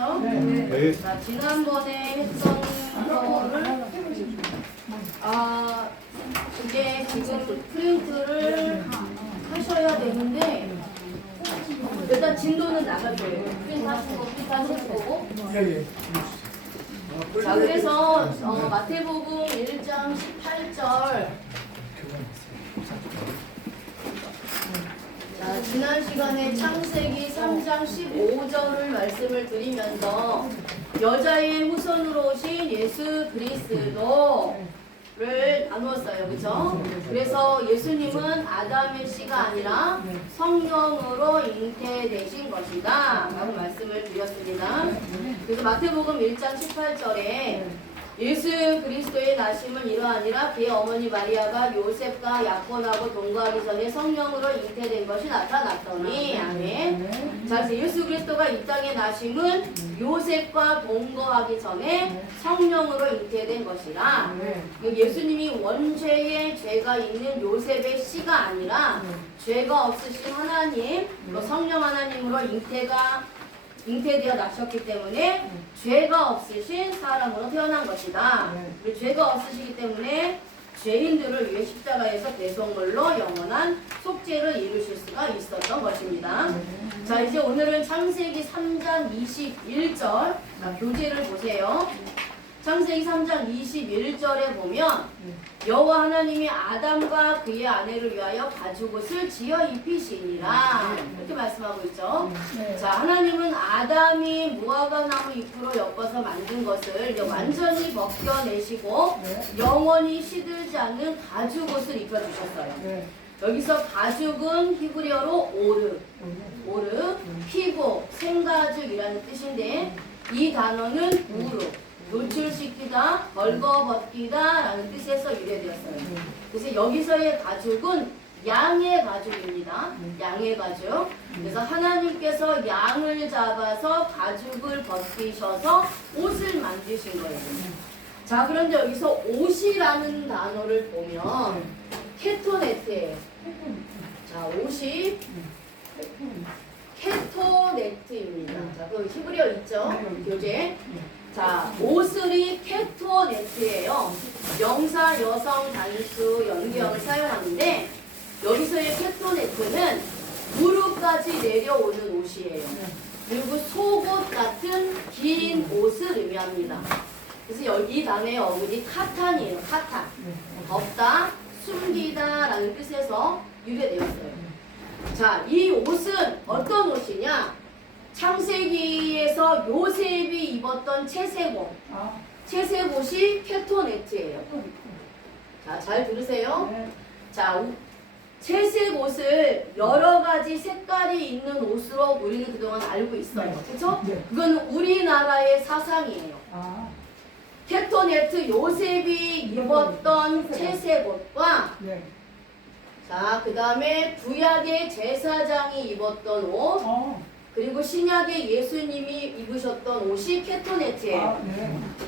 되셨죠? 네. 자, 지난번에 했던 거를 이게 지금 프린트를 하셔야 되는데 일단 진도는 나갈 거예요. 프린트 하신 거 프린트 하실 거고. 자, 그래서 마태복음 1장 18절. 자, 지난 시간에 창세기 3장 15절을 말씀을 드리면서 여자의 후손으로 오신 예수 그리스도를 나누었어요. 그렇죠? 그래서 예수님은 아담의 씨가 아니라 성령으로 잉태되신 것이다 라고 말씀을 드렸습니다. 그래서 마태복음 1장 18절에 예수 그리스도의 나심은 이러하니라 그의 어머니 마리아가 요셉과 약혼하고 동거하기 전에 성령으로 잉태된 것이 나타났더니 아멘. 자, 그래서 예수 그리스도가 이 땅에 나심은 요셉과 동거하기 전에 성령으로 잉태된 것이라. 예수님이 원죄의 죄가 있는 요셉의 씨가 아니라 죄가 없으신 하나님, 성령 하나님으로 잉태되어 나셨기 때문에 죄가 없으신 사람으로 태어난 것이다. 그리고 죄가 없으시기 때문에 죄인들을 위해 십자가에서 대속물로 영원한 속죄를 이루실 수가 있었던 것입니다. 자, 이제 오늘은 창세기 3장 21절 교재를 보세요. 창세기 3장 21절에 보면 여호와 하나님이 아담과 그의 아내를 위하여 가죽옷을 지어 입히시니라 이렇게 말씀하고 있죠. 자, 하나님은 아담이 무화과 나무 잎으로 엮어서 만든 것을 이제 완전히 벗겨내시고 영원히 시들지 않는 가죽옷을 입혀주셨어요. 여기서 가죽은 히브리어로 오르, 피고, 생가죽이라는 뜻인데 이 단어는 우르, 노출시키다, 벌거벗기다 라는 뜻에서 유래되었어요. 그래서 여기서의 가죽은 양의 가죽입니다. 양의 가죽. 그래서 하나님께서 양을 잡아서 가죽을 벗기셔서 옷을 만드신 거예요. 자, 그런데 여기서 옷이라는 단어를 보면 케토네트예요. 자, 옷이 케토네트입니다. 자, 그 히브리어 있죠? 교재. 자, 옷을이 케토네트예요. 명사, 여성, 단수, 연기형을 사용하는데 여기서의 케토네트는 무릎까지 내려오는 옷이에요. 그리고 속옷 같은 긴 옷을 의미합니다. 그래서 여기 단어의 어근이 카탄이에요. 카탄. 덮다, 숨기다 라는 뜻에서 유래되었어요. 자, 이 옷은 어떤 옷이냐? 창세기에서 요셉이 입었던 채색옷이 케토네트예요. 자, 잘 들으세요. 자, 채색옷을 여러 가지 색깔이 있는 옷으로 우리는 그동안 알고 있어요. 그렇죠? 그건 우리나라의 사상이에요. 케토네트 요셉이 입었던 채색옷과 자, 그 다음에 구약의 제사장이 입었던 옷 그리고 신약의 예수님이 입으셨던 옷이 케토네트예요.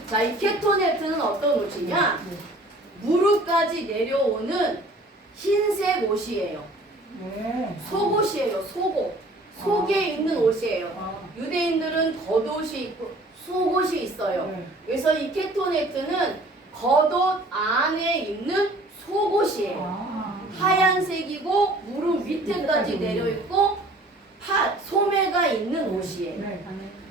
자, 이 케토네트는 어떤 옷이냐? 무릎까지 내려오는 흰색 옷이에요. 속옷이에요. 속옷. 속에 입는 옷이에요. 유대인들은 겉옷이 있고 속옷이 있어요. 그래서 이 케토네트는 겉옷 안에 입는 속옷이에요. 하얀색이고 무릎 밑에까지 내려있고 소매가 있는 옷이에요.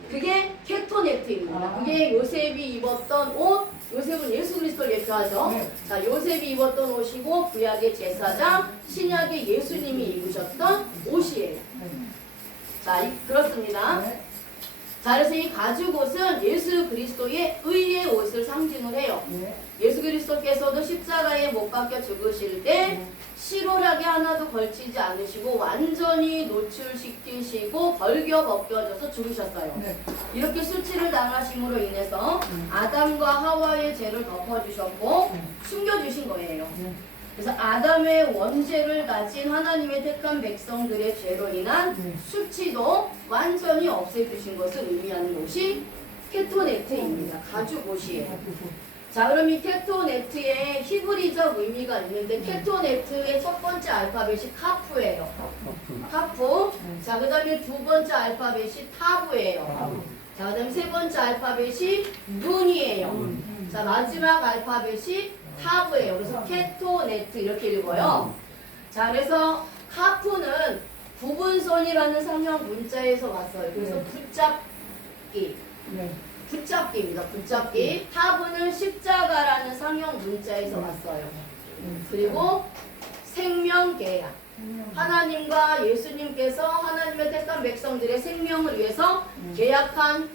그게 케토네트입니다. 그게 요셉이 입었던 옷, 요셉은 예수 그리스도를 예표하죠. 자, 요셉이 입었던 옷이고 구약의 제사장, 신약의 예수님이 입으셨던 옷이에요. 자, 그렇습니다. 자, 그래서 이 가죽옷은 예수 그리스도의 의의 옷을 상징을 해요. 예수 그리스도께서도 십자가에 못 박혀 죽으실 때 실오라기 하나도 걸치지 않으시고 완전히 노출시키시고 벗겨져서 죽으셨어요. 이렇게 수치를 당하심으로 인해서 아담과 하와의 죄를 덮어주셨고 숨겨주신 거예요. 그래서 아담의 원죄를 가진 하나님의 택한 백성들의 죄로 인한 수치도 완전히 없애주신 것을 의미하는 옷이 케토네트입니다. 가죽 옷이에요. 자, 그럼 이 케토네트의 히브리적 의미가 있는데 케토네트의 첫 번째 알파벳이 카프예요. 카프. 자, 그 다음에 두 번째 알파벳이 타브예요. 자, 그다음 세 번째 알파벳이 눈이에요. 자, 마지막 알파벳이 타브예요. 그래서 케토네트 이렇게 읽어요. 자, 그래서 카프는 구분선이라는 상형 문자에서 왔어요. 그래서 붙잡기. 붙잡기입니다. 붙잡기. 타브는 십자가라는 상형 문자에서 왔어요. 그리고 생명계약. 하나님과 예수님께서 하나님의 택한 백성들의 생명을 위해서 계약한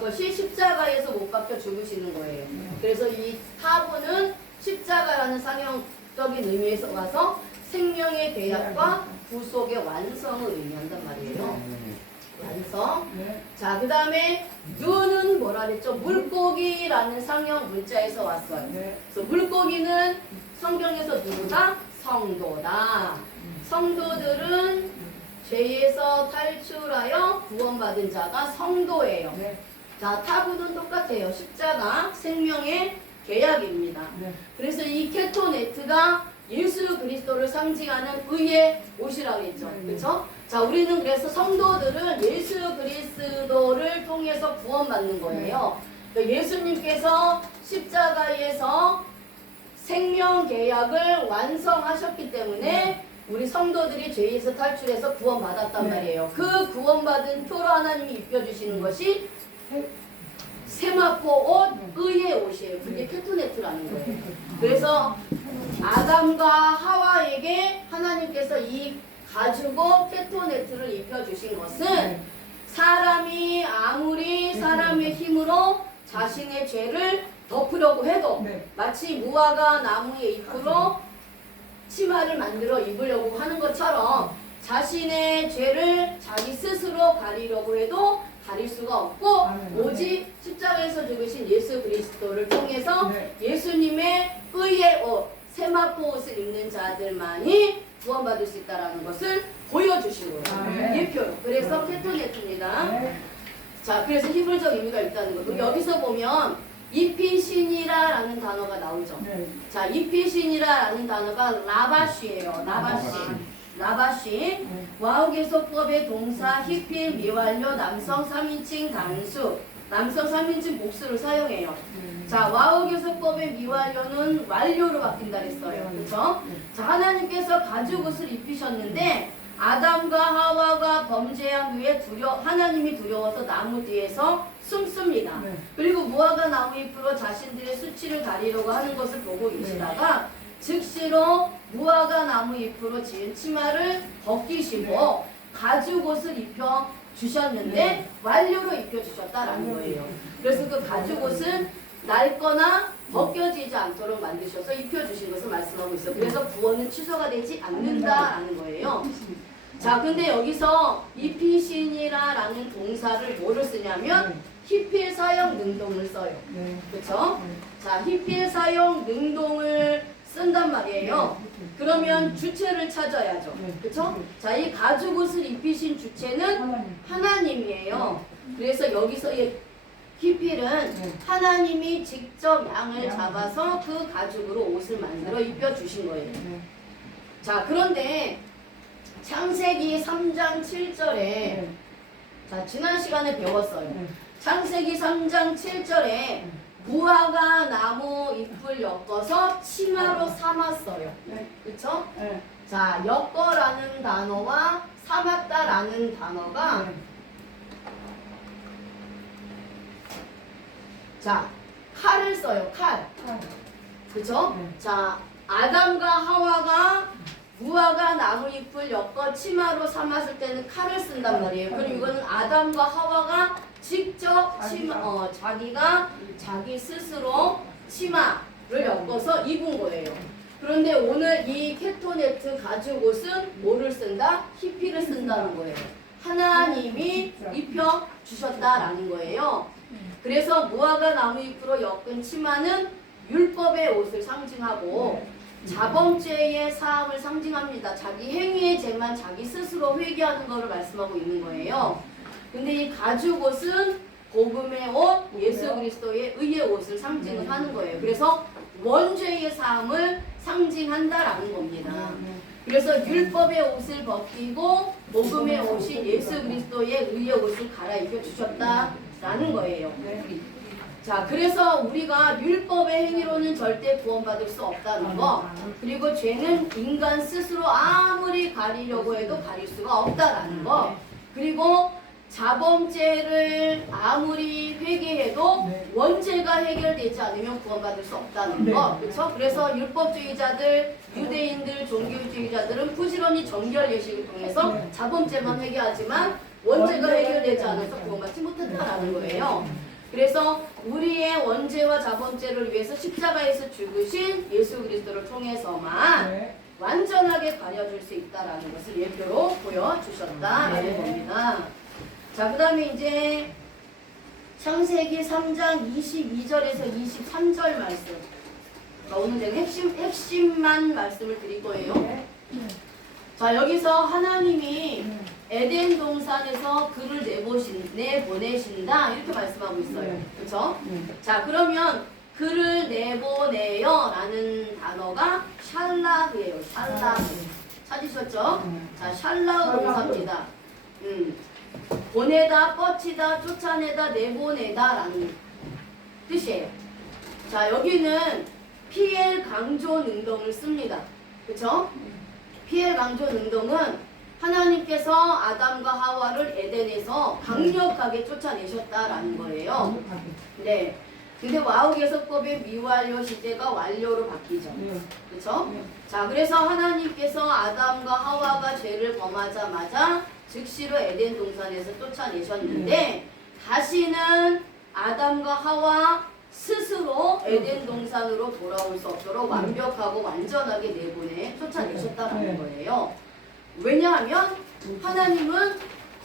것이 십자가에서 못 박혀 죽으시는 거예요. 그래서 이 타브는 십자가라는 상형적인 의미에서 와서 생명의 계약과 구속의 완성을 의미한단 말이에요. 완성. 자, 그 다음에 눈은 뭐라 그랬죠? 물고기라는 상형 문자에서 왔어요. 그래서 물고기는 성경에서 누구다? 성도다. 성도들은 죄에서 탈출하여 구원받은 자가 성도예요. 자, 타브는 똑같아요. 십자가, 생명의 계약입니다. 그래서 이 케토네트가 예수 그리스도를 상징하는 의의 옷이라고 했죠. 그렇죠? 자, 우리는 그래서 성도들은 예수 그리스도를 통해서 구원받는 거예요. 예수님께서 십자가에서 생명 계약을 완성하셨기 때문에 우리 성도들이 죄에서 탈출해서 구원받았단 말이에요. 그 구원받은 표로 하나님이 입혀주시는 것이 세마포 옷, 의의 옷이에요. 그게 케토네트라는 거예요. 그래서 아담과 하와에게 하나님께서 이 가죽옷 케토네트를 입혀주신 것은 사람이 아무리 사람의 힘으로 자신의 죄를 덮으려고 해도 마치 무화과 나무의 잎으로 치마를 만들어 입으려고 하는 것처럼 자신의 죄를 자기 스스로 가리려고 해도 가릴 수가 없고 오직 십자가에서 죽으신 예수 그리스도를 통해서 예수님의 의의 옷, 세마포 옷을 입는 자들만이 구원받을 수 있다는 것을 보여주신 거예요. 예표요. 그래서 케토네트입니다. 자, 그래서 히브리적 의미가 있다는 거고 여기서 보면 이피신이라라는 단어가 나오죠. 자, 이피신이라라는 단어가 라바쉬예요. 라바쉬. 와우계소법의 동사 히필 미완료 남성 3인칭 단수 남성 3인칭 복수를 사용해요. 자, 와우계소법의 미완료는 완료로 바뀐다 그랬어요. 그렇죠? 자, 하나님께서 가죽옷을 입히셨는데 아담과 하와가 범죄한 후에 하나님이 두려워서 나무 뒤에서 숨습니다. 그리고 무화과 나무 잎으로 자신들의 수치를 가리려고 하는 것을 보고 계시다가 즉시로 무화과 나무 잎으로 지은 치마를 벗기시고 가죽옷을 입혀 주셨는데 완료로 입혀 주셨다라는 거예요. 그래서 그 가죽옷은 낡거나 벗겨지지 않도록 만드셔서 입혀 주신 것을 말씀하고 있어요. 그래서 구원은 취소가 되지 않는다라는 거예요. 자, 근데 여기서 이피신이라라는 동사를 뭐를 쓰냐면 히필 사용 능동을 써요. 그렇죠? 자, 히필 사용 능동을 쓴단 말이에요. 그러면 주체를 찾아야죠. 그렇죠? 자, 이 가죽옷을 입히신 주체는 하나님이에요. 그래서 여기서 이 히필은 하나님이 직접 양을 잡아서 그 가죽으로 옷을 만들어 입혀 주신 거예요. 자, 그런데 창세기 3장 7절에 자, 지난 시간에 배웠어요. 창세기 3장 7절에 무화과 나무 잎을 엮어서 치마로 삼았어요. 그쵸? 자, 엮어라는 단어와 삼았다라는 단어가 자, 칼을 써요. 칼. 그쵸? 자, 아담과 하와가 무화과 나무 잎을 엮어 치마로 삼았을 때는 칼을 쓴단 말이에요. 그리고 이거는 아담과 하와가 직접 자기가 자기 스스로 치마를 엮어서 입은 거예요. 그런데 오늘 이 케토네트 가죽옷은 뭐를 쓴다? 히피를 쓴다는 거예요. 하나님이 입혀 주셨다라는 거예요. 그래서 무화과 나무 잎으로 엮은 치마는 율법의 옷을 상징하고 자범죄의 사함을 상징합니다. 자기 행위의 죄만 자기 스스로 회개하는 것을 말씀하고 있는 거예요. 근데 이 가죽옷은 복음의 옷, 예수 그리스도의 의의 옷을 상징을 하는 거예요. 그래서 원죄의 사함을 상징한다라는 겁니다. 그래서 율법의 옷을 벗기고 복음의 옷인 예수 그리스도의 의의 옷을 갈아입혀 주셨다라는 거예요. 자, 그래서 우리가 율법의 행위로는 절대 구원받을 수 없다는 거, 그리고 죄는 인간 스스로 아무리 가리려고 해도 가릴 수가 없다라는 거, 그리고 자범죄를 아무리 회개해도 원죄가 해결되지 않으면 구원받을 수 없다는 거, 그렇죠? 그래서 율법주의자들, 유대인들, 종교주의자들은 부지런히 정결 예식을 통해서 자범죄만 회개하지만 원죄가 해결되지 않아서 구원받지 못했다라는 거예요. 그래서 우리의 원죄와 자범죄를 위해서 십자가에서 죽으신 예수 그리스도를 통해서만 완전하게 가려줄 수 있다라는 것을 예표로 보여주셨다라는 겁니다. 자, 그 다음에 이제 창세기 3장 22절에서 23절 말씀. 오늘 제가 핵심만 말씀을 드릴 거예요. 자, 여기서 하나님이 에덴 동산에서 그를 내보내신다 이렇게 말씀하고 있어요. 그렇죠? 자, 그러면 그를 내보내요 라는 단어가 샬라흐예요. 샬라흐. 찾으셨죠? 자, 샬라흐 동사입니다. 보내다, 뻗치다, 쫓아내다, 내보내다 라는 뜻이에요. 자, 여기는 피엘 강조 능동을 씁니다. 그쵸? 피엘 강조 능동은 하나님께서 아담과 하와를 에덴에서 강력하게 쫓아내셨다라는 거예요. 네. 근데 와우개석법의 미완료 시제가 완료로 바뀌죠. 그쵸? 자, 그래서 하나님께서 아담과 하와가 죄를 범하자마자 즉시로 에덴 동산에서 쫓아내셨는데 다시는 아담과 하와 스스로 에덴 동산으로 돌아올 수 없도록 완벽하고 완전하게 내보내 쫓아내셨다라는 거예요. 왜냐하면 하나님은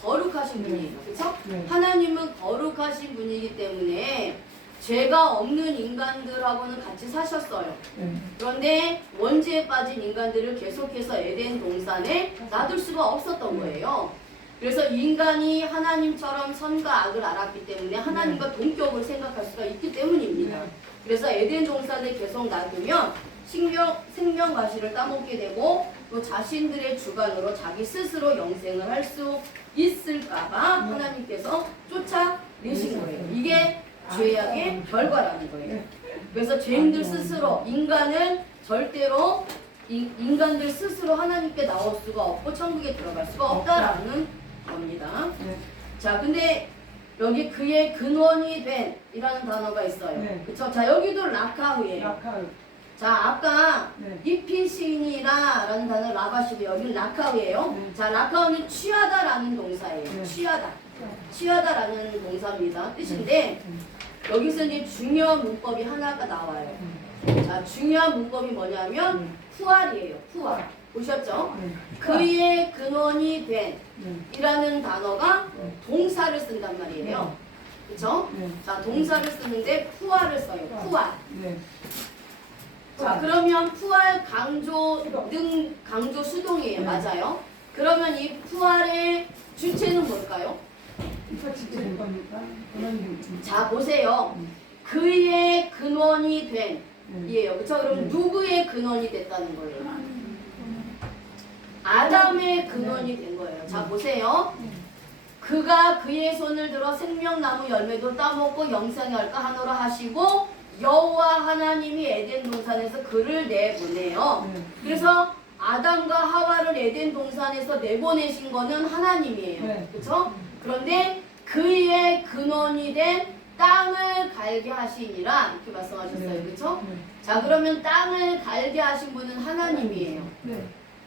거룩하신 분이에요. 그렇죠? 하나님은 거룩하신 분이기 때문에 죄가 없는 인간들하고는 같이 사셨어요. 그런데 원죄에 빠진 인간들을 계속해서 에덴 동산에 놔둘 수가 없었던 거예요. 그래서 인간이 하나님처럼 선과 악을 알았기 때문에 하나님과 동격을 생각할 수가 있기 때문입니다. 그래서 에덴 동산에 계속 놔두면 생명 과실을 따먹게 되고 또 자신들의 주관으로 자기 스스로 영생을 할 수 있을까봐 하나님께서 쫓아내신 거예요. 이게 죄악의 결과라는 거예요. 그래서 죄인들 스스로 인간은 절대로 인간들 스스로 하나님께 나올 수가 없고 천국에 들어갈 수가 없다라는 겁니다. 자, 근데 여기 그의 근원이 된 이라는 단어가 있어요. 그쵸? 자, 여기도 라카흐예요. 자, 아까 입힌 시인이라 라는 단어 라바시도 여기는 라카흐예요. 자, 라카흐는 취하다라는 동사예요. 취하다라는 동사입니다. 뜻인데 여기서 이제 중요한 문법이 하나가 나와요. 자, 중요한 문법이 뭐냐면 푸알이에요. 푸알. 보셨죠? 그의 근원이 된 이라는 단어가 동사를 쓴단 말이에요. 그쵸? 자, 동사를 쓰는데 푸알을 써요. 푸알. 자, 그러면 푸알 강조 수동이에요. 맞아요. 그러면 이 푸알의 주체는 뭘까요? 자, 보세요. 그의 근원이 된 이에요. 그쵸? 그럼 누구의 근원이 됐다는 거예요? 아담의 근원이 된 거예요. 자, 보세요. 그가 그의 손을 들어 생명나무 열매도 따먹고 영생할까 하노라 하시고 여호와 하나님이 에덴 동산에서 그를 내보내요. 그래서 아담과 하와를 에덴 동산에서 내보내신 거는 하나님이에요. 그렇죠? 그런데 그의 근원이 된 땅을 갈게 하시니라 이렇게 말씀하셨어요. 그렇죠? 자, 그러면 땅을 갈게 하신 분은 하나님이에요.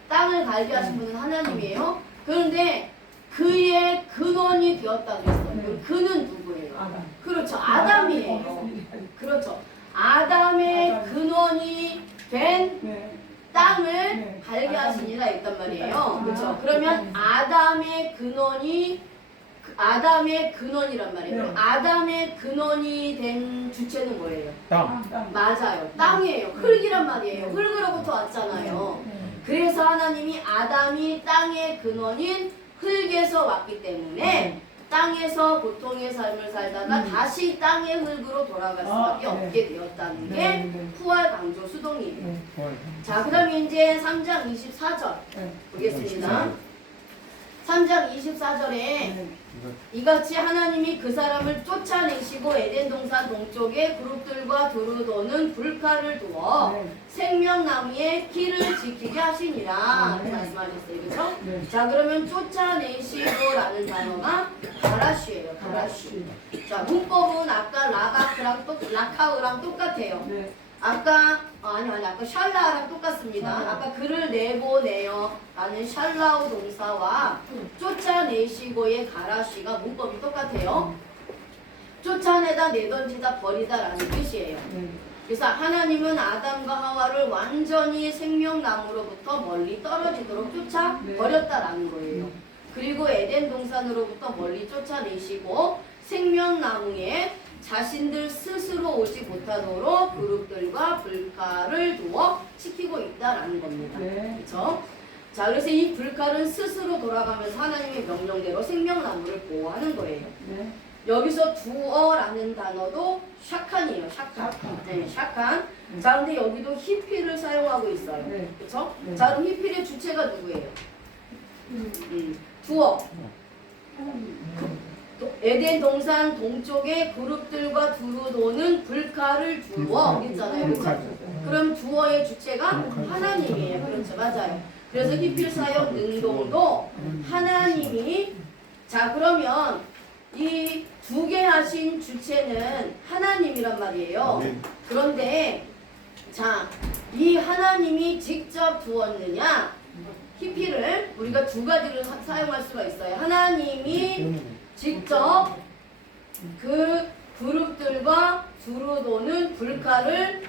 땅을 갈게 하신 분은 하나님이에요. 그런데 그의 근원이 되었다 그랬어요. 그럼 그는 누구예요? 그렇죠. 아담이에요. 그렇죠. 아담의 근원이 된 땅을 갈게 하시니라 했단 말이에요. 그렇죠. 그러면 아담의 근원이란 말이에요. 그럼 아담의 근원이 된 주체는 뭐예요? 땅. 맞아요. 땅이에요. 흙이란 말이에요. 흙으로부터 왔잖아요. 그래서 하나님이 아담이 땅의 근원인 흙에서 왔기 때문에 땅에서 고통의 삶을 살다가 다시 땅의 흙으로 돌아갈 수밖에 없게 되었다는 게 부활 강조 수동이에요. 자, 그 다음에 이제 3장 24절 보겠습니다. 3장 24절에 이같이 하나님이 그 사람을 쫓아내시고 에덴 동산 동쪽에 그룹들과 두루 도는 불칼을 두어 생명나무의 길을 지키게 하시니라 말씀하셨어요. 그렇죠? 자, 그러면 쫓아내시고라는 단어가 가라쉬예요. 가라쉬. 자, 문법은 아까 라카우랑 똑같아요. 아까 아까 샬라랑 똑같습니다. 아까 그를 내보내요 라는 샬라우 동사와 쫓아내시고의 가라쉬가 문법이 똑같아요. 쫓아내다 내던지다 버리다 라는 뜻이에요. 그래서 하나님은 아담과 하와를 완전히 생명나무로부터 멀리 떨어지도록 쫓아버렸다라는 거예요. 그리고 에덴 동산으로부터 멀리 쫓아내시고 생명나무에 자신들 스스로 오지 못하도록 그룹들과 불칼을 두어 지키고 있다라는 겁니다. 그렇죠? 자, 그래서 이 불칼은 스스로 돌아가면서 하나님의 명령대로 생명나무를 보호하는 거예요. 여기서 두어라는 단어도 샤칸이에요. 샤칸. 네, 샤칸. 자, 근데 여기도 히필을 사용하고 있어요. 그렇죠? 자, 그럼 히필의 주체가 누구예요? 두어. 에덴 동산 동쪽에 그룹들과 두루 도는 불칼을 두어 했잖아요. 그렇죠? 그럼 두어의 주체가 하나님이에요. 그렇죠? 맞아요. 그래서 히필 사용 능동도 하나님이 자, 그러면 이 두 개 하신 주체는 하나님이란 말이에요. 그런데 자, 이 하나님이 직접 두었느냐? 히필을 우리가 두 가지로 사용할 수가 있어요. 하나님이 직접 그 그룹들과 두루 도는 불칼을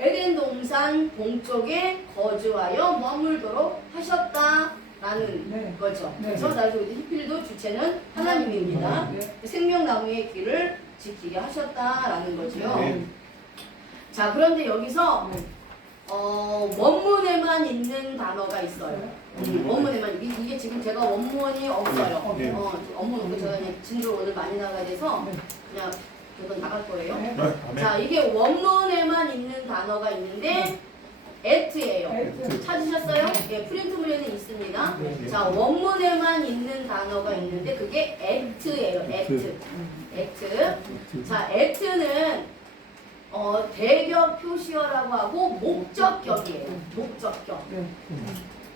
에덴 동산 동쪽에 거주하여 머물도록 하셨다라는 거죠. 그래서 나도 히필도 주체는 하나님입니다. 생명나무의 길을 지키게 하셨다라는 거죠. 자, 그런데 여기서 원문에만 있는 단어가 있어요. 원문에만 이게 지금 제가 원문이 없어요. 원문 없고 제가 그냥 진도로 오늘 많이 나가야 돼서 그냥 저도 나갈 거예요. 자, 이게 원문에만 있는 단어가 있는데 at예요. 찾으셨어요? 예, 프린트물에는 있습니다. 자, 원문에만 있는 단어가 있는데 그게 at예요. at. 자, at는 대격 표시어라고 하고 목적격이에요. 목적격.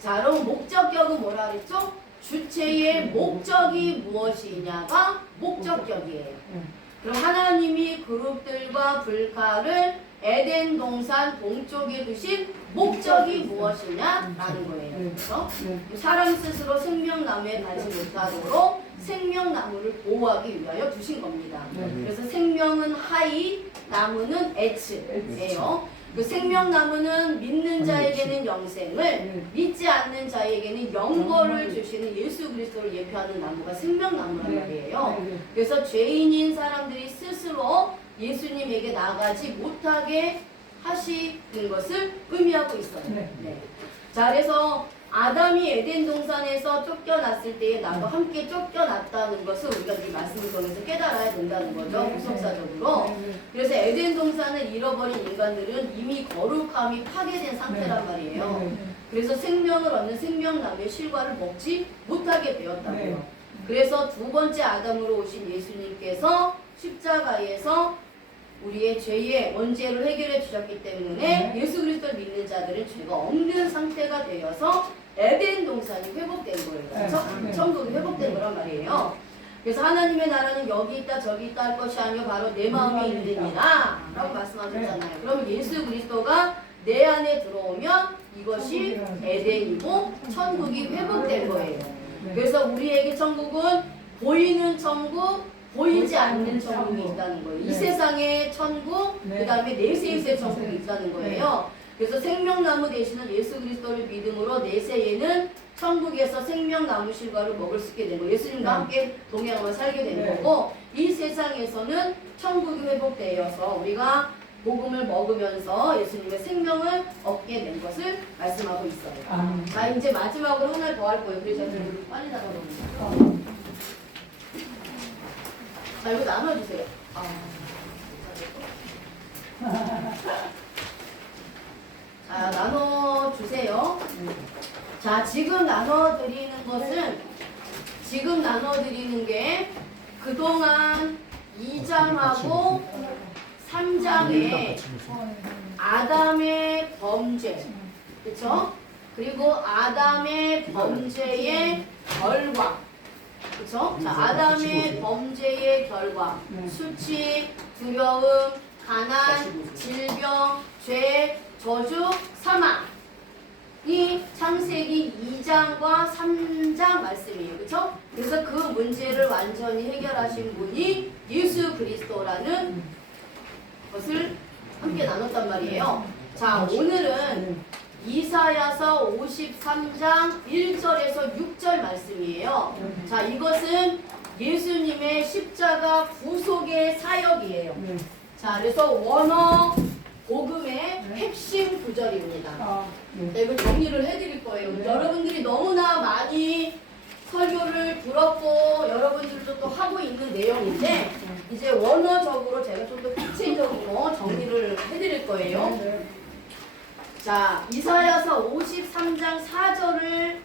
자, 그럼 목적격은 뭐라 그랬죠? 주체의 목적이 무엇이냐가 목적격이에요. 그럼 하나님이 그룹들과 불칼을 에덴 동산 동쪽에 두신 목적이 무엇이냐라는 거예요. 그래서 사람 스스로 생명나무에 닿지 못하도록 생명나무를 보호하기 위하여 두신 겁니다. 그래서 생명은 하이, 나무는 에츠예요. 그 생명나무는 믿는 자에게는 영생을, 믿지 않는 자에게는 영벌을 주시는 예수 그리스도를 예표하는 나무가 생명나무란 말이에요. 그래서 죄인인 사람들이 스스로 예수님에게 나가지 못하게 하시는 것을 의미하고 있어요. 자, 그래서 아담이 에덴 동산에서 쫓겨났을 때에 나도 함께 쫓겨났다는 것을 우리가 이 말씀을 통해서 깨달아야 된다는 거죠. 구속사적으로. 그래서 에덴 동산을 잃어버린 인간들은 이미 거룩함이 파괴된 상태란 말이에요. 그래서 생명을 얻는 생명나무의 실과를 먹지 못하게 되었다고요. 그래서 두 번째 아담으로 오신 예수님께서 십자가에서 우리의 죄의 원죄를 해결해 주셨기 때문에 예수 그리스도를 믿는 자들은 죄가 없는 상태가 되어서 에덴 동산이 회복된 거예요. 그렇죠? 천국이 회복된 거란 말이에요. 그래서 하나님의 나라는 여기 있다 저기 있다 할 것이 아니요 바로 내 마음에 있느니라 라고 말씀하셨잖아요. 그럼 예수 그리스도가 내 안에 들어오면 이것이 에덴이고 천국이 회복된 거예요. 그래서 우리에게 천국은 보이는 천국, 보이지 않는 천국이 있다는 거예요. 이 세상의 천국, 그 다음에 내세의 천국이 있다는 거예요. 그래서 생명나무 되시는 예수 그리스도를 믿음으로 내세에는 천국에서 생명나무 실과를 먹을 수 있게 된 거예요. 예수님과 함께 동행하며 살게 된 거고, 이 세상에서는 천국이 회복되어서 우리가 복음을 먹으면서 예수님의 생명을 얻게 된 것을 말씀하고 있어요. 자, 이제 마지막으로 하나 더 할 거예요. 그래서 저희들 빨리 나가봅니다. 자, 이거 나눠주세요. 자, 나눠주세요. 자, 지금 나눠드리는 게 그동안 2장하고 3장에 아담의 범죄, 그쵸? 그리고 아담의 범죄의 결과, 그쵸? 자, 아담의 범죄의 결과, 수치, 두려움, 가난, 질병, 죄, 저주, 사망. 이 창세기 2장과 3장 말씀이에요. 그쵸? 그래서 그 문제를 완전히 해결하신 분이 예수 그리스도라는 것을 함께 나눴단 말이에요. 자, 오늘은 이사야서 53장 1절에서 6절 말씀이에요. 자, 이것은 예수님의 십자가 구속의 사역이에요. 자, 그래서 원어 복음의 핵심 구절입니다. 네, 이걸 정리를 해드릴 거예요. 여러분들이 너무나 많이 설교를 들었고 여러분들도 또 하고 있는 내용인데 이제 원어적으로 제가 좀 더 구체적으로 정리를 해드릴 거예요. 자, 이사야서 53장 4절을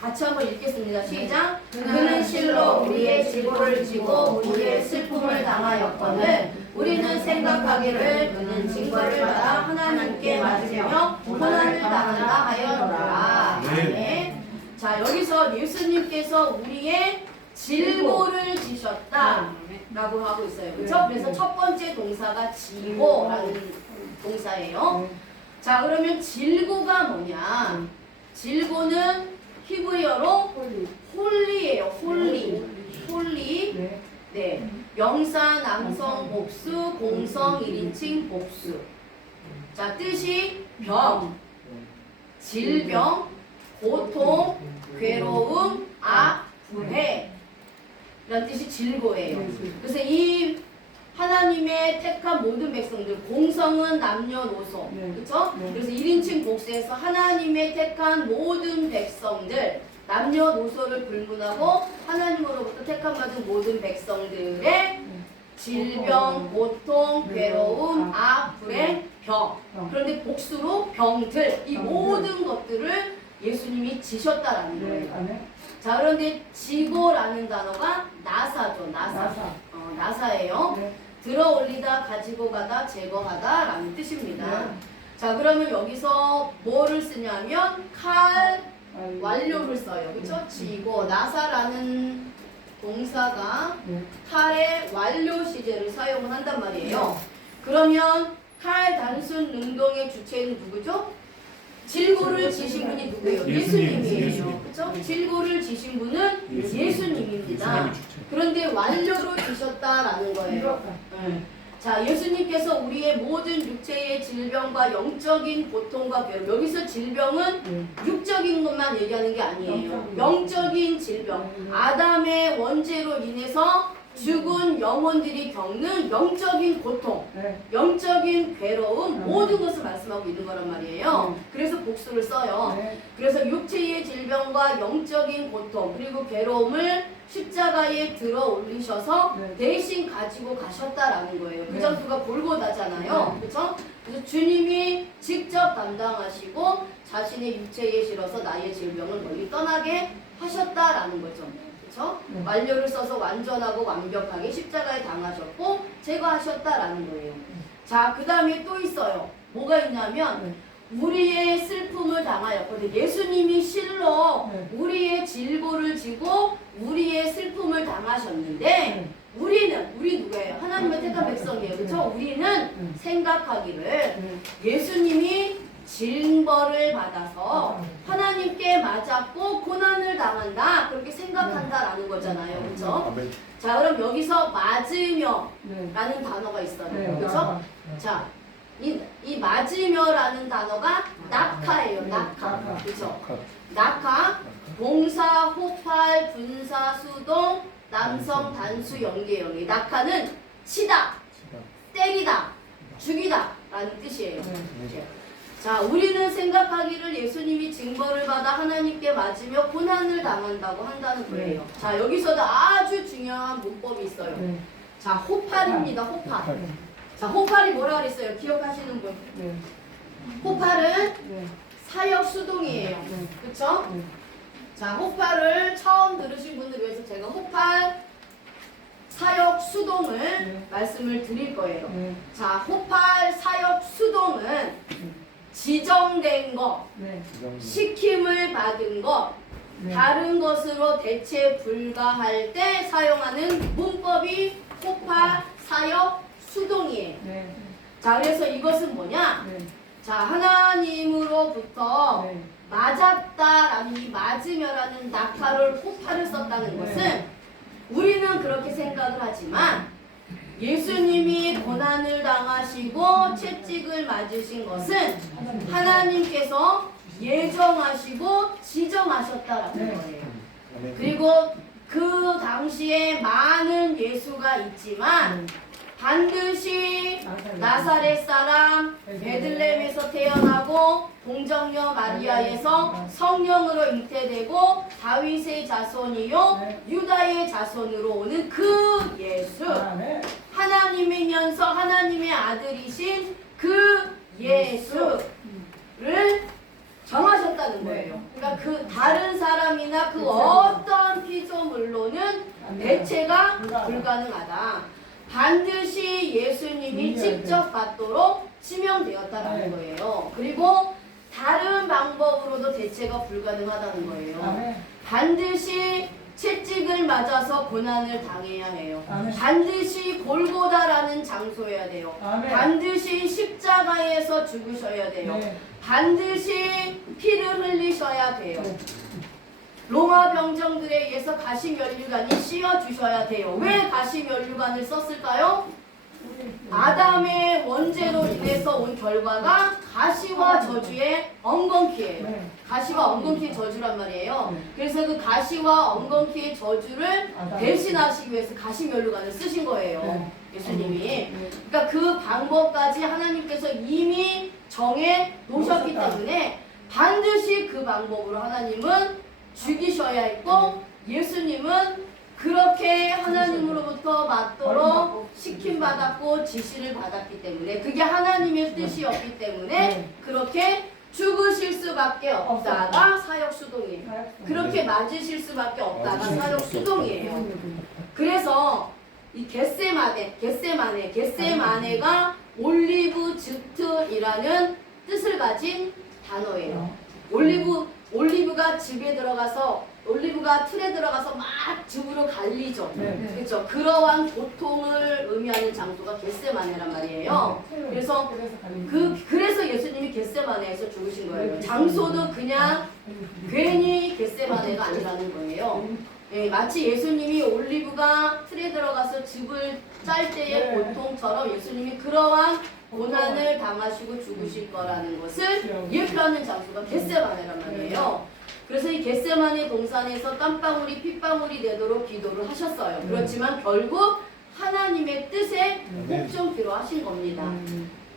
같이 한번 읽겠습니다. 시작. 그는 실로 우리의 질고를 지고 우리의 슬픔을 당하였거늘 우리는 생각하기를 그는 징벌을 받아 하나님께 맞으며 고난을 당한다 하였노라. 네. 자, 여기서 예수님께서 우리의 질고를 지셨다 라고 하고 있어요. 그렇죠? 그래서 첫 번째 동사가 지고라는 동사예요. 자, 그러면 질고가 뭐냐? 질고는 히브리어로 홀리예요. 홀리. 네. 명사, 남성, 복수, 공성, 1인칭, 복수. 자, 뜻이 병, 질병, 고통, 괴로움, 불해. 이런 뜻이 질고예요. 그래서 이 하나님의 택한 모든 백성들, 공성은 남녀노소, 그렇죠? 그래서 1인칭 복수에서 하나님의 택한 모든 백성들, 남녀노소를 불문하고 하나님으로부터 택함 받은 모든 백성들의 질병, 고통, 괴로움, 불행, 병. 그런데 복수로 병들, 이 모든 것들을 예수님이 지셨다라는 거예요. 자, 그런데 지고라는 단어가 나사죠. 나사예요. 들어 올리다, 가지고 가다, 제거하다 라는 뜻입니다. 자, 그러면 여기서 뭐를 쓰냐면 칼, 완료를 써요. 그쵸? 지고, 나사라는 동사가 칼의 완료 시제를 사용을 한단 말이에요. 그러면 칼 단순 능동의 주체는 누구죠? 질고를 지신 분이 누구예요? 예수님이에요. 그렇죠? 질고를 지신 분은 예수님입니다. 그런데 완료로 지셨다라는 거예요. 자, 예수님께서 우리의 모든 육체의 질병과 영적인 고통과 괴로움, 여기서 질병은 육적인 것만 얘기하는 게 아니에요. 영적인 질병, 아담의 원죄로 인해서 죽은 영혼들이 겪는 영적인 고통, 영적인 괴로움, 모든 것을 말씀하고 있는 거란 말이에요. 그래서 복수를 써요. 그래서 육체의 질병과 영적인 고통 그리고 괴로움을 십자가에 들어 올리셔서 대신 가지고 가셨다라는 거예요. 그 장소가 골고다잖아요. 그렇죠? 그래서 주님이 직접 담당하시고 자신의 육체에 실어서 나의 질병을 멀리 떠나게 하셨다라는 거죠. 그렇죠? 완료를 써서 완전하고 완벽하게 십자가에 당하셨고 제거하셨다라는 거예요. 자, 그 다음에 또 있어요. 뭐가 있냐면 우리의 슬픔을 당하였거든요. 예수님이 실로 우리의 질고를 지고 우리의 슬픔을 당하셨는데 우리 누구예요? 하나님의 택한 백성이에요. 그렇죠? 우리는 생각하기를 예수님이 징벌을 받아서 하나님께 맞았고 고난을 당한다 그렇게 생각한다라는 거잖아요. 그렇죠? 자, 그럼 여기서 맞으며 라는 단어가 있어요. 그렇죠? 자, 이 맞으며라는 단어가 낙하예요. 낙하. 그렇죠? 낙하, 동사, 호팔, 분사, 수동, 남성, 단수, 연계형이 낙하는 치다, 때리다, 죽이다 라는 뜻이에요. 자, 우리는 생각하기를 예수님이 징벌을 받아 하나님께 맞으며 고난을 당한다고 한다는 거예요. 자, 여기서도 아주 중요한 문법이 있어요. 자, 호팔입니다. 호팔. 자, 호팔이 뭐라 그랬어요? 기억하시는 분? 네. 호팔은 네. 사역 수동이에요. 네. 그쵸? 네. 자, 호팔을 처음 들으신 분들 위해서 제가 호팔 사역 수동을 네. 말씀을 드릴 거예요. 네. 자, 호팔 사역 수동은 지정된 것, 네. 시킴을 받은 것, 네. 다른 것으로 대체 불가할 때 사용하는 문법이 호팔 사역 수동이에요. 네. 자, 그래서 이것은 뭐냐? 네. 자, 하나님으로부터 네. 맞았다라는 이 맞으며라는 낙타를 호팔을 썼다는 것은 우리는 그렇게 생각을 하지만 예수님이 고난을 당하시고 채찍을 맞으신 것은 하나님께서 예정하시고 지정하셨다라는 네. 거예요. 그리고 그 당시에 많은 예수가 있지만 반드시 나사렛 사람 베들레헴에서 태어나고 동정녀 마리아에서 성령으로 잉태되고 다윗의 자손이요 유다의 자손으로 오는 그 예수, 하나님이면서 하나님의 아들이신 그 예수를 정하셨다는 거예요. 그러니까 그 다른 사람이나 그 어떤 피조물로는 대체가 불가능하다. 반드시 예수님이 직접 받도록 지명되었다라는 거예요. 그리고 다른 방법으로도 대체가 불가능하다는 거예요. 반드시 채찍을 맞아서 고난을 당해야 해요. 반드시 골고다라는 장소여야 돼요. 반드시 십자가에서 죽으셔야 돼요. 반드시 피를 흘리셔야 돼요. 로마 병정들에 의해서 가시면류관이 씌워주셔야 돼요. 왜 가시면류관을 썼을까요? 아담의 원죄로 인해서 온 결과가 가시와 저주의 엉겅퀴예요. 가시와 엉겅퀴의 저주란 말이에요. 그래서 그 가시와 엉겅퀴의 저주를 대신하시기 위해서 가시면류관을 쓰신 거예요. 예수님이. 그러니까 그 방법까지 하나님께서 이미 정해 놓으셨기 때문에 반드시 그 방법으로 하나님은 죽이셔야 했고 예수님은 그렇게 하나님으로부터 맞도록 시킴받았고 지시를 받았기 때문에 그게 하나님의 뜻이었기 때문에 그렇게 죽으실 수밖에 없다가 사역수동이에요. 그렇게 맞으실 수밖에 없다가 사역수동이에요. 그래서 이 겟세마네가 올리브 즙틀이라는 뜻을 가진 단어예요. 올리브가 즙에 들어가서 올리브가 틀에 들어가서 막 즙으로 갈리죠. 그렇죠. 그러한 고통을 의미하는 장소가 겟세마네란 말이에요. 그래서 그래서 예수님이 겟세마네에서 죽으신 거예요. 장소도 그냥 괜히 겟세마네가 아니라는 거예요. 예, 마치 예수님이 올리브가 틀에 들어가서 즙을 짤 때의 고통처럼 예수님이 그러한 고난을 당하시고 죽으실 거라는 것을 예표하는 장소가 겟세마네란 말이에요. 그래서 이 겟세마네 동산에서 땀방울이 핏방울이 되도록 기도를 하셨어요. 그렇지만 결국 하나님의 뜻에 복종기로 하신 겁니다.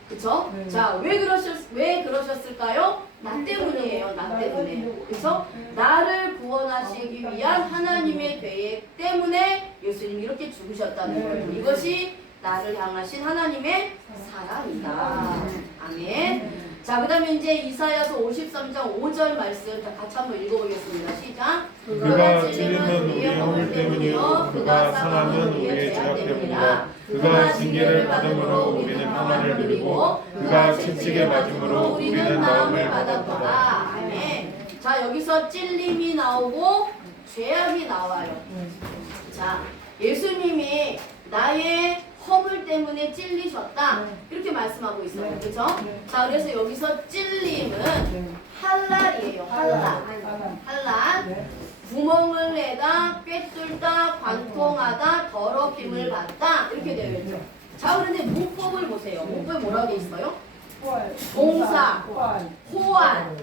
그쵸? 자, 왜 그러셨을까요? 나 때문이에요. 나 때문에. 그래서 나를 구원하시기 위한 하나님의 계획 때문에 예수님이 이렇게 죽으셨다는 거예요. 이것이 나를 향하신 하나님의 사랑이다. 아멘. 자, 그 다음에 이제 이사야서 53장 5절 말씀 같이 한번 읽어보겠습니다. 시작. 그가 찔림은 우리의 허물 때문이요 그가 상함은 우리의 죄악 때문이라. 그가 징계를 받음으로 우리는 평안을 누리고 그가 채찍에 맞음으로 우리는 나음을 받았도다. 아멘. 자, 여기서 찔림이 나오고 죄악이 나와요. 자, 예수님이 나의 허물 때문에 찔리셨다. 이렇게 말씀하고 있어요. 그죠? 자, 그래서 여기서 찔림은 할랄이에요. 할랄. 구멍을 내다, 꿰뚫다, 관통하다, 더럽힘을 받다. 이렇게 되어 있죠. 자, 그런데 문법을 보세요. 문법에 뭐라고 되어 있어요? 동사, 호환,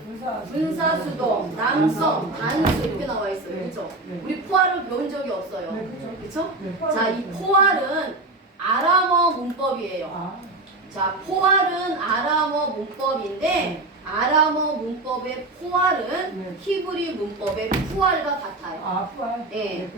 분사수동, 남성, 단수 이렇게 나와 있어요. 그렇죠? 우리 포괄을 배운 적이 없어요. 그렇죠? 자, 이 포괄은 아람어 문법이에요. 자, 포괄은 아람어 문법인데 아람어 문법의 포괄은 히브리 문법의 푸알과 같아요. 푸알? 네.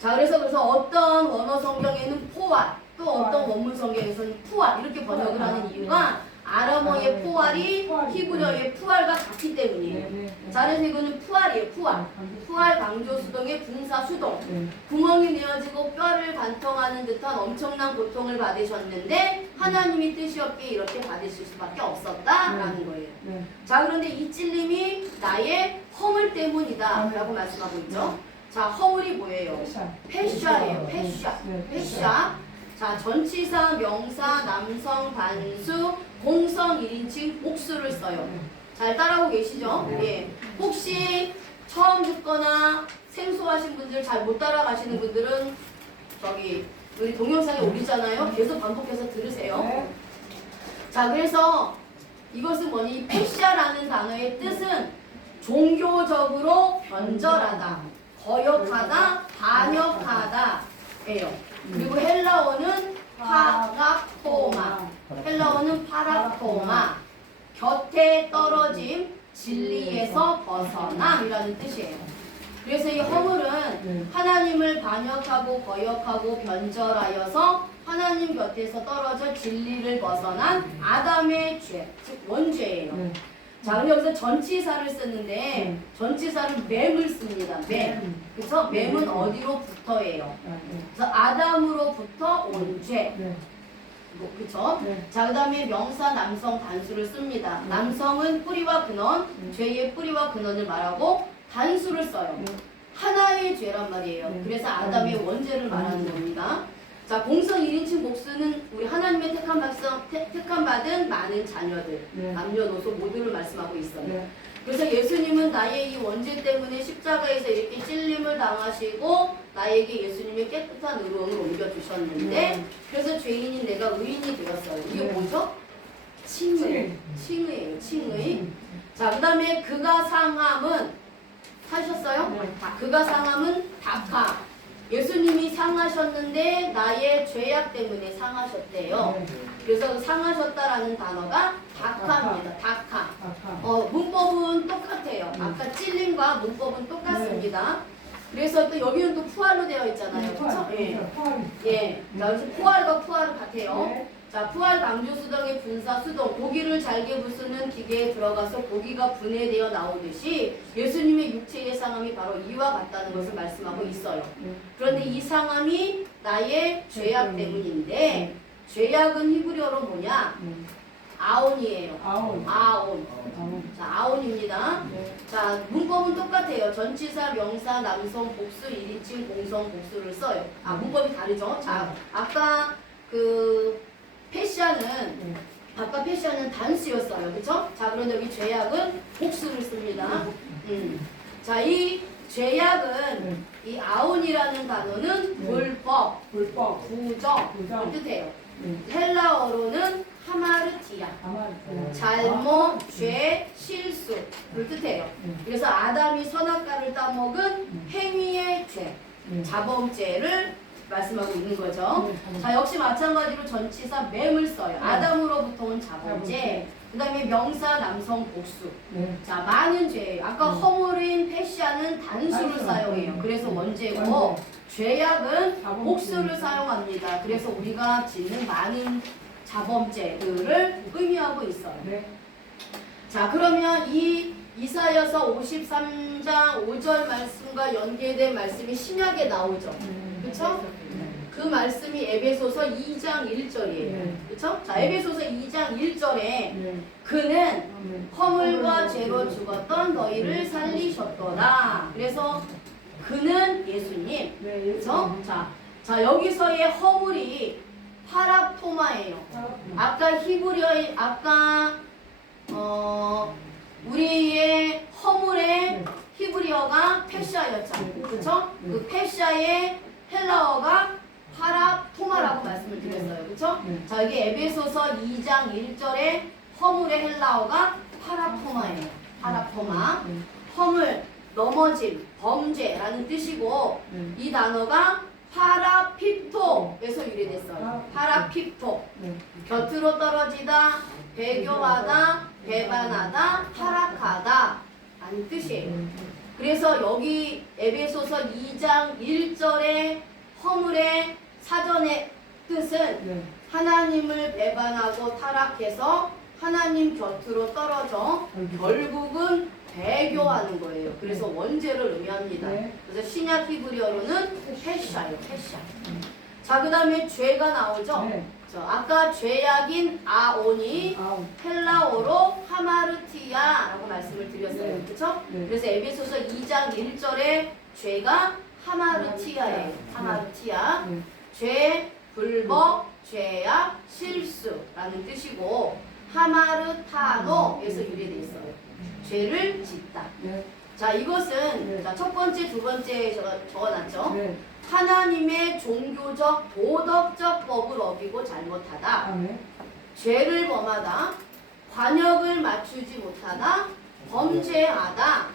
자, 그래서 어떤 원어 성경에는 포알, 또 어떤 원문 성경에서는 푸알 이렇게 번역을 하는 이유가 아람어의 포알이 히브리어의 푸알과 같기 때문이에요. 자, 그래서 이거는 푸알이에요. 푸알. 푸알 강조 수동의 분사 수동. 구멍이 내어지고 뼈를 관통하는 듯한 엄청난 고통을 받으셨는데 하나님이 뜻이 없게 이렇게 받으실 수밖에 없었다라는 거예요. 자, 그런데 이 찔림이 나의 허물 때문이다 라고 말씀하고 있죠. 자, 허물이 뭐예요? 패샤예요. 패샤. 자, 전치사, 명사, 남성, 단수, 공성, 1인칭, 복수를 써요. 잘 따라오고 계시죠? 예. 혹시 처음 듣거나 생소하신 분들, 잘 못 따라가시는 분들은 저기 우리 동영상에 올리잖아요. 계속 반복해서 들으세요. 자, 그래서 이것은 뭐니? 이 패샤라는 단어의 뜻은 종교적으로 변절하다, 거역하다, 반역하다 예요. 그리고 헬라어는 파라포마. 헬라어는 파라포마. 곁에 떨어짐, 진리에서 벗어남이라는 뜻이에요. 그래서 이 허물은 하나님을 반역하고 거역하고 변절하여서 하나님 곁에서 떨어져 진리를 벗어난 아담의 죄, 즉 원죄예요. 자, 그럼 여기서 전치사를 쓰는데 전치사는 맴을 씁니다. 맴. 그래서 맴은 어디로부터예요? 그래서 아담으로부터 온 죄. 그쵸? 자, 그 다음에 명사, 남성, 단수를 씁니다. 남성은 뿌리와 근원, 죄의 뿌리와 근원을 말하고 단수를 써요. 하나의 죄란 말이에요. 그래서 아담의 원죄를 말하는 겁니다. 자, 공성 1인칭 복수는 우리 하나님의 택함 받은 많은 자녀들, 남녀노소 모두를 말씀하고 있어요. 그래서 예수님은 나의 이 원죄 때문에 십자가에서 이렇게 찔림을 당하시고 나에게 예수님의 깨끗한 의로움을 옮겨주셨는데 그래서 죄인인 내가 의인이 되었어요. 이게 뭐죠? 칭의예요. 칭의. 자, 그 다음에 그가 상함은 하셨어요? 그가 상함은 다카. 예수님이 상하셨는데 나의 죄악 때문에 상하셨대요. 그래서 상하셨다라는 단어가 다카입니다. 다카. 문법은 똑같아요. 아까 찔림과 문법은 똑같습니다. 그래서 또 여기는 또 푸알로 되어 있잖아요. 그렇죠? 예. 자, 그래서 푸알과 푸알은 같아요. 자, 푸알 강조 수동의 분사 수동, 고기를 잘게 부수는 기계에 들어가서 고기가 분해되어 나오듯이 예수님의 육체의 상함이 바로 이와 같다는 것을 말씀하고 있어요. 그런데 이 상함이 나의 죄악 때문인데 죄악은 히브리어로 뭐냐? 아온이에요. 아온. 자, 아온입니다. 자, 문법은 똑같아요. 전치사, 명사, 남성, 복수, 1인칭, 공성, 복수를 써요. 문법이 다르죠? 자, 아까 아까 패시아는 단수였어요. 그쵸? 자, 그런데 여기 죄악은 복수를 씁니다. 자, 이 죄악은 이 아온이라는 단어는 불법, 부정을 뜻해요. 헬라어로는 하마르티아, 잘못, 죄, 실수를 뜻해요. 그래서 아담이 선악과를 따먹은 행위의 죄, 자범죄를 말씀하고 있는 거죠. 자, 역시 마찬가지로 전치사 맴을 써요. 아담으로부터 온 자범죄. 그 다음에 명사, 남성, 복수. 자, 많은 죄예요. 아까 허물인 패시아는 단수를 사용해요. 그래서 원죄고 죄악은 복수를 사용합니다. 그래서 우리가 짓는 많은 자범죄들을 의미하고 있어요. 자, 그러면 이 이사야서 53장 5절 말씀과 연계된 말씀이 신약에 나오죠. 그렇죠? 그 말씀이 에베소서 2장 1절이에요. 그렇죠? 자, 에베소서 2장 1절에 그는 허물과 죄로 죽었던 너희를 살리셨도다. 그래서 그는 예수님. 그렇죠? 자, 여기서의 허물이 파라토마예요. 아까 히브리어의 우리의 허물의 히브리어가 페시아였죠. 그렇죠? 그 페시아의 헬라어가 파라토마라고 말씀을 드렸어요. 그렇죠? 자, 여기 에베소서 2장 1절에 허물의 헬라어가 파라토마예요. 파라토마. 허물, 넘어짐, 범죄라는 뜻이고 이 단어가 파라피토에서 유래됐어요. 파라피토. 곁으로 떨어지다, 배교하다, 배반하다, 타락하다 라는 뜻이에요. 그래서 여기 에베소서 2장 1절의 허물의 사전의 뜻은 네. 하나님을 배반하고 타락해서 하나님 곁으로 떨어져 결국은 배교하는 거예요. 그래서 원죄를 의미합니다. 네. 그래서 신약 히브리어로는 패샤예요. 패샤. 자, 그 다음에 죄가 나오죠. 네. 아까 죄악인 아온이 아우. 헬라어로 하마르티아라고 말씀을 드렸어요. 네. 그렇죠? 네. 그래서 에베소서 2장 1절에 죄가 하마르티아예요. 하마르티아. 네. 죄, 불법, 죄악, 실수라는 뜻이고 하마르타노에서 유래되어 있어요. 죄를 짓다. 네. 자, 이것은 네. 자, 첫 번째, 두 번째 적어놨죠. 네. 하나님의 종교적, 도덕적 법을 어기고 잘못하다. 아, 네. 죄를 범하다. 관역을 맞추지 못하다. 범죄하다.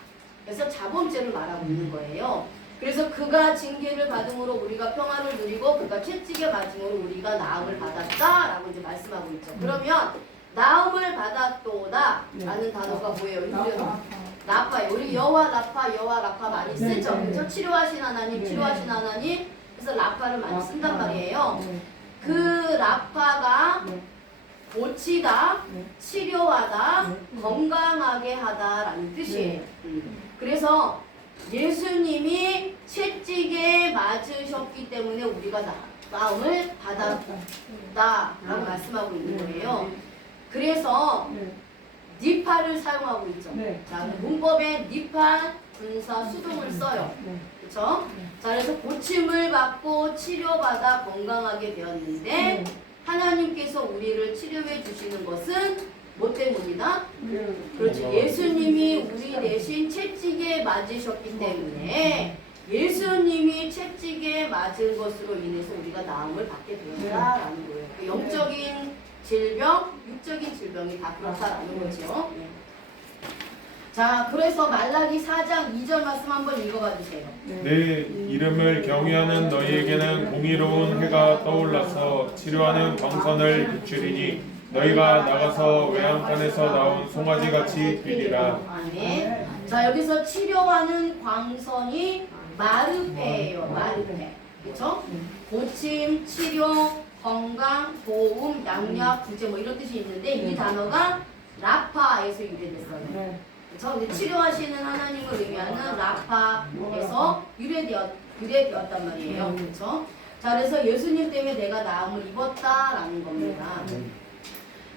그래서 자범죄를 말하고 있는 거예요. 그래서 그가 징계를 받음으로 우리가 평화를 누리고 그가 채찍에 맞음으로 우리가 나음을 받았다라고 이제 말씀하고 있죠. 그러면 나음을 받았도다 라는 단어가 뭐예요? 히브리어로 라파예요. 우리 여호와 라파 많이 네, 쓰죠. 네, 네. 그렇죠? 치료하신 하나님, 네. 치료하신 하나님. 그래서 라파를 많이 쓴단 말이에요. 네. 그 라파가 네. 고치다, 네. 치료하다, 네. 건강하게 하다라는 뜻이에요. 그래서 예수님이 채찍에 맞으셨기 때문에 우리가 나음을 받았다라고 말씀하고 있는 거예요. 그래서 네. 니파를 사용하고 있죠. 네. 자, 문법에 니파, 분사, 수동을 써요. 네. 그렇죠? 자, 그래서 고침을 받고 치료받아 건강하게 되었는데 네. 하나님께서 우리를 치료해 주시는 것은 뭐 때문이다? 네. 그렇죠. 예수님이 우리 대신 채찍에 맞으셨기 때문에 예수님이 채찍에 맞은 것으로 인해서 우리가 나음을 받게 되었다라는 거예요. 그 영적인 질병, 육적인 질병이 다 그렇다라는 거죠. 자, 그래서 말라기 4장 2절 말씀 한번 읽어봐 주세요. 내 이름을 경외하는 너희에게는 공의로운 해가 떠올라서 치료하는 광선을 비추리니 너희가 나가서 외양간에서 나온 송아지같이 되리라. 아멘. 자, 여기서 치료하는 광선이 마르페예요. 마르페. 그렇죠? 고침, 치료, 건강, 도움, 양약, 구제 뭐 이런 뜻이 있는데 이 단어가 라파에서 유래됐어요. 네. 그렇죠? 근데 치료하시는 하나님을 의미하는 라파에서 유래되었단 말이에요. 그렇죠? 자, 그래서 예수님 때문에 내가 나음을 입었다라는 겁니다.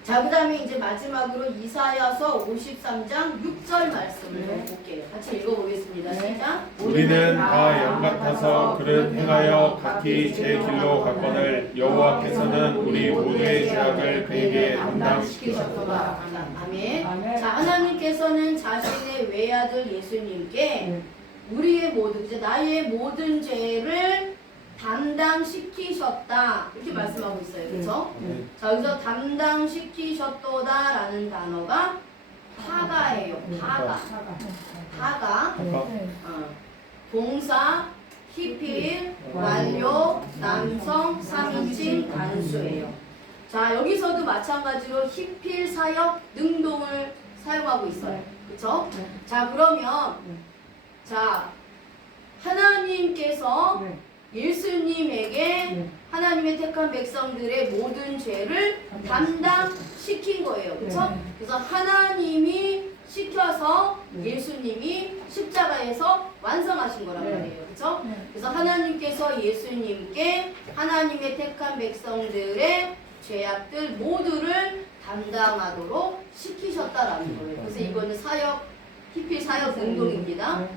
자, 그 다음에 이제 마지막으로 이사야서 53장 6절 말씀을 좀 볼게요. 같이 읽어보겠습니다. 시작. 우리는 다 양 같아서 그릇 행하여 각기 제 길로 갔거늘 여호와께서는 우리 모두의 죄악을 그에게 담당시키셨도다. 아멘. 아멘. 자, 하나님께서는 자신의 외아들 예수님께 우리의 모든, 이제 나의 모든 죄를 담당시키셨다 이렇게 말씀하고 있어요. 그렇죠? 자, 여기서 담당시키셨도다라는 단어가 파가예요. 파가. 동사, 히필, 완료, 남성, 3인칭 단수예요. 자, 여기서도 마찬가지로 히필, 사역, 능동을 사용하고 있어요. 그렇죠? 자, 그러면 자, 하나님께서 예수님에게 하나님의 택한 백성들의 모든 죄를 담당시킨 거예요. 그렇죠? 그래서 하나님이 시켜서 예수님이 십자가에서 완성하신 거란 말이에요. 그렇죠? 그래서 하나님께서 예수님께 하나님의 택한 백성들의 죄악들 모두를 담당하도록 시키셨다라는 거예요. 그래서 이거는 사역, 히필 사역 능동입니다.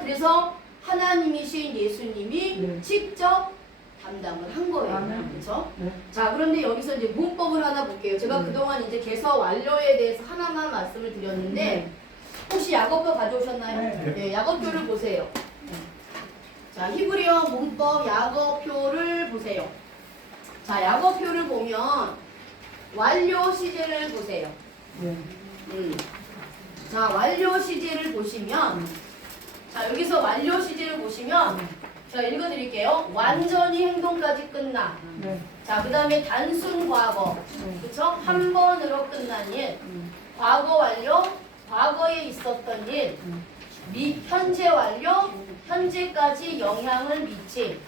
그래서 하나님이신 예수님이 직접 담당을 한 거예요. 그렇죠? 자, 그런데 여기서 이제 문법을 하나 볼게요. 제가 그동안 이제 개서 완료에 대해서 하나만 말씀을 드렸는데 혹시 약어표 가져오셨나요? 네, 약어표를 보세요. 자, 히브리어 문법 약어표를 보세요. 자, 약어표를 보면 완료 시제를 보세요. 자, 완료 시제를 보시면 자, 여기서 완료 시제를 보시면 제가 읽어드릴게요. 완전히 행동까지 끝나. 자, 그 다음에 단순 과거. 그쵸? 한 번으로 끝난 일. 과거 완료. 과거에 있었던 일. 현재 완료, 현재까지 영향을 미친.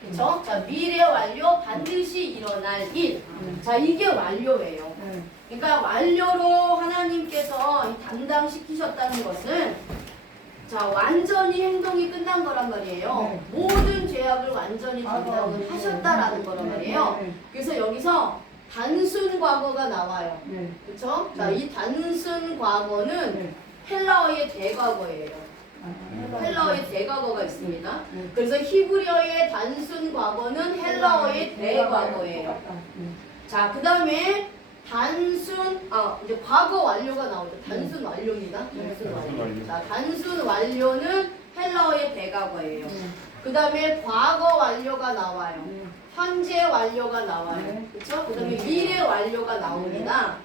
그쵸? 자, 미래 완료, 반드시 일어날 일. 자, 이게 완료예요. 그러니까 완료로 하나님께서 담당시키셨다는 것은 자, 완전히 행동이 끝난 거란 말이에요. 모든 죄악을 완전히 담당을 하셨다라는 거란 말이에요. 그래서 여기서 단순 과거가 나와요. 그쵸? 자, 이 단순 과거는 헬라어의 대과거예요. 헬라어의 대과거가 있습니다. 그래서 히브리어의 단순 과거는 헬라어의 대과거예요. 자, 그 다음에 이제 과거 완료가 나오죠. 단순 완료입니다. 단순 완료. 자, 단순 완료는 헬라어의 대과거예요. 그 다음에 과거 완료가 나와요. 현재 완료가 나와요. 그쵸? 그 다음에 미래 완료가 나옵니다.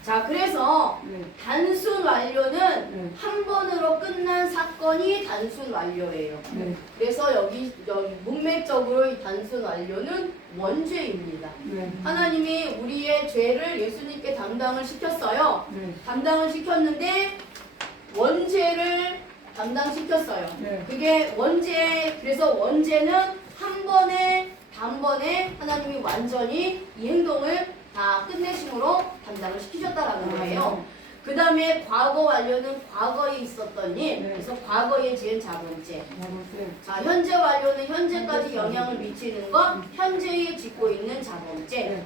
자, 그래서 단순 완료는 한 번으로 끝난 사건이 단순 완료예요. 그래서 여기 문맥적으로 이 단순 완료는 원죄입니다. 하나님이 우리의 죄를 예수님께 담당을 시켰어요. 담당을 시켰는데 원죄를 담당시켰어요. 그게 그래서 원죄는 한 번에 단번에 하나님이 완전히 이 행동을 다 끝내심으로 담당을 시키셨다라는 거예요. 그 다음에 과거 완료는 과거에 있었던 일, 그래서 과거에 지은 자본죄. 자, 현재 완료는 현재까지 영향을 미치는 것, 현재에 짓고 있는 자본죄.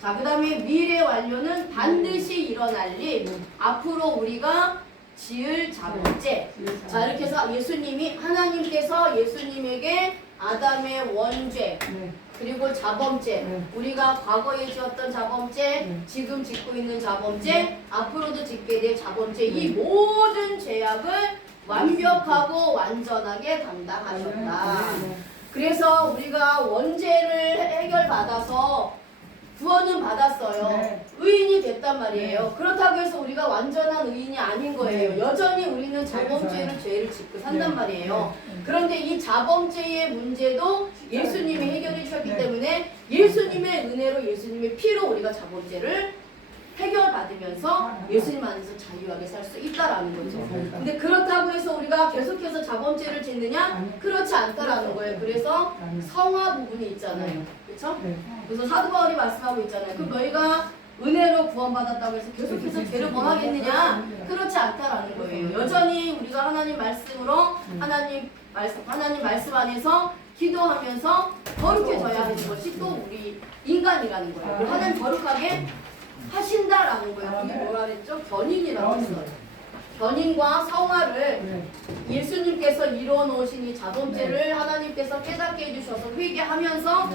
자, 그 다음에 미래 완료는 반드시 일어날 일, 앞으로 우리가 지을 자본죄. 자, 이렇게 해서 하나님께서 예수님에게 아담의 원죄, 그리고 자범죄, 우리가 과거에 지었던 자범죄, 지금 짓고 있는 자범죄, 앞으로도 짓게 될 자범죄, 이 모든 죄악을 완벽하고 완전하게 담당하셨다. 그래서 우리가 원죄를 해결받아서 구원은 받았어요. 의인이 됐단 말이에요. 그렇다고 해서 우리가 완전한 의인이 아닌 거예요. 여전히 우리는 자범죄를 죄를 짓고 산단 말이에요. 그런데 이 자범죄의 문제도 예수님이 해결해 주셨기 때문에 예수님의 은혜로 예수님의 피로 우리가 자범죄를 해결받으면서 예수님 안에서 자유하게 살 수 있다라는 거죠. 근데 그렇다고 해서 우리가 계속해서 자범죄를 짓느냐? 그렇지 않다라는 거예요. 그래서 성화 부분이 있잖아요. 그렇죠? 그래서 사도 바울이 말씀하고 있잖아요. 그럼 너희가 은혜로 구원받았다고 해서 계속해서 죄를 뭐 하겠느냐? 그렇지 않다라는 거예요. 여전히 우리가 하나님 말씀으로 하나님 말씀 안에서 기도하면서 거룩해져야 하는 것이 또 우리 인간이라는 거예요. 하나님 거룩하게 하신다라는 거예요. 그게 뭐라 그랬죠? 견인이라고 했어요. 견인과 성화를 예수님께서 이루어 놓으신 이 자범죄를 하나님께서 깨닫게 해주셔서 회개하면서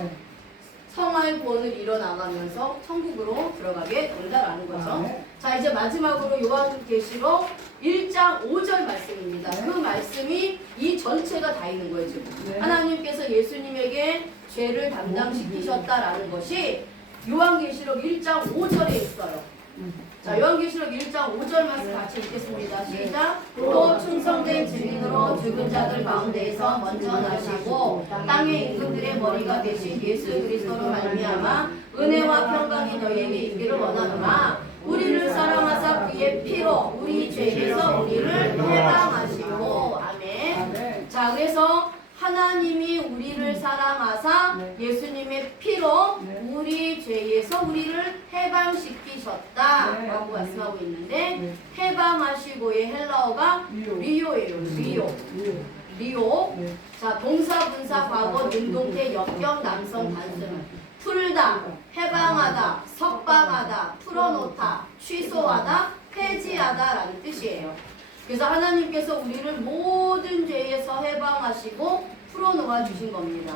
성화의 구원을 이뤄나가면서 천국으로 들어가게 된다라는 거죠. 자, 이제 마지막으로 요한계시록 1장 5절 말씀입니다. 그 말씀이 이 전체가 다 있는 거예요. 지금 하나님께서 예수님에게 죄를 담당시키셨다라는 것이 요한계시록 1장 5절에 있어요. 자, 요한계시록 1장 5절 말씀 같이 읽겠습니다. 시작. 또 충성된 증인으로 죽은 자들 가운데에서 먼저 나시고 땅의 임금들의 머리가 되신 예수 그리스도로 말미암아 은혜와 평강이 너희에게 있기를 원하노라. 우리를 사랑하사 그의 피로 우리 죄에서 우리를 해방하시고. 아멘. 자, 그래서 하나님이 우리를 사랑하사 예수님의 피로 우리 죄에서 우리를 해방시키셨다라고 말씀하고 있는데, 해방하시고의 헬라어가 리오예요. 리오. 자, 동사, 분사, 과거, 능동태, 역경, 남성, 단수는 풀다, 해방하다, 석방하다, 풀어놓다, 취소하다, 폐지하다라는 뜻이에요. 그래서 하나님께서 우리를 모든 죄에서 해방하시고 풀어놓아 주신 겁니다.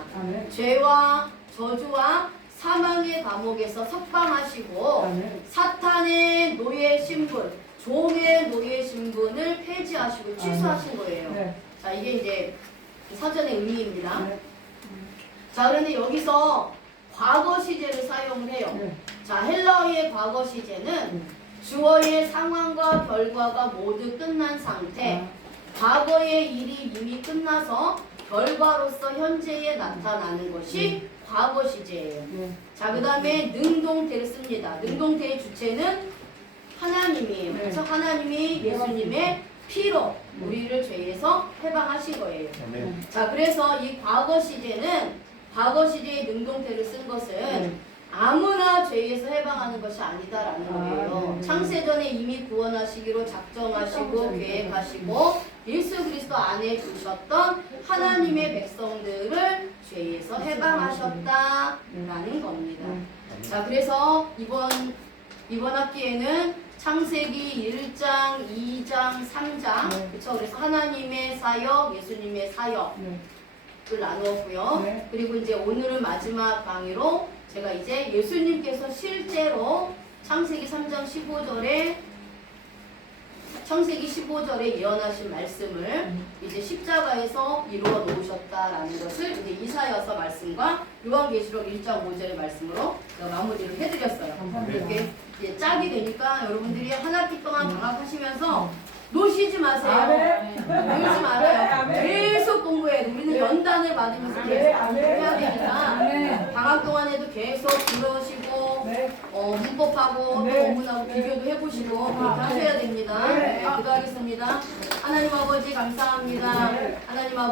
죄와 저주와 사망의 감옥에서 석방하시고 사탄의 노예 신분, 종의 노예 신분을 폐지하시고 취소하신 거예요. 자, 이게 이제 사전의 의미입니다. 자, 그런데 여기서 과거 시제를 사용을 해요. 자, 헬라어의 과거 시제는 주어의 상황과 결과가 모두 끝난 상태, 과거의 일이 이미 끝나서 결과로서 현재에 나타나는 것이 과거 시제예요. 자, 그 다음에 능동태를 씁니다. 능동태의 주체는 하나님이에요. 그래서 하나님이 예수님의 피로 우리를 죄에서 해방하신 거예요. 아멘. 자, 그래서 이 과거 시제는 과거 시제의 능동태를 쓴 것은 아무나 죄에서 해방하는 것이 아니다라는 거예요. 창세전에 이미 구원하시기로 작정하시고 계획하시고 예수 그리스도 안에 두셨던 하나님의 백성들을 죄에서 해방하셨다라는 겁니다. 자, 그래서 이번 학기에는 창세기 1장, 2장, 3장 그쵸? 그래서 하나님의 사역, 예수님의 사역을 나누었고요. 그리고 이제 오늘은 마지막 강의로 제가 이제 예수님께서 실제로 창세기 3장 15절에 예언하신 말씀을 이제 십자가에서 이루어 놓으셨다라는 것을 이제 이사야서 말씀과 요한계시록 1장 5절의 말씀으로 제가 마무리를 해드렸어요. 이렇게 이제 짝이 되니까 여러분들이 한 학기 동안 방학하시면서 노시지 마세요. 놀지 말아요. 계속 공부해야 돼. 우리는 연단을 받으면서 계속 공부해야 되니까 방학 동안에도 계속 들으시고 문법하고 또 원문하고 비교도 해보시고 그렇게 하셔야 됩니다. 기도하겠습니다. 하나님 아버지 감사합니다. 하나님 아버지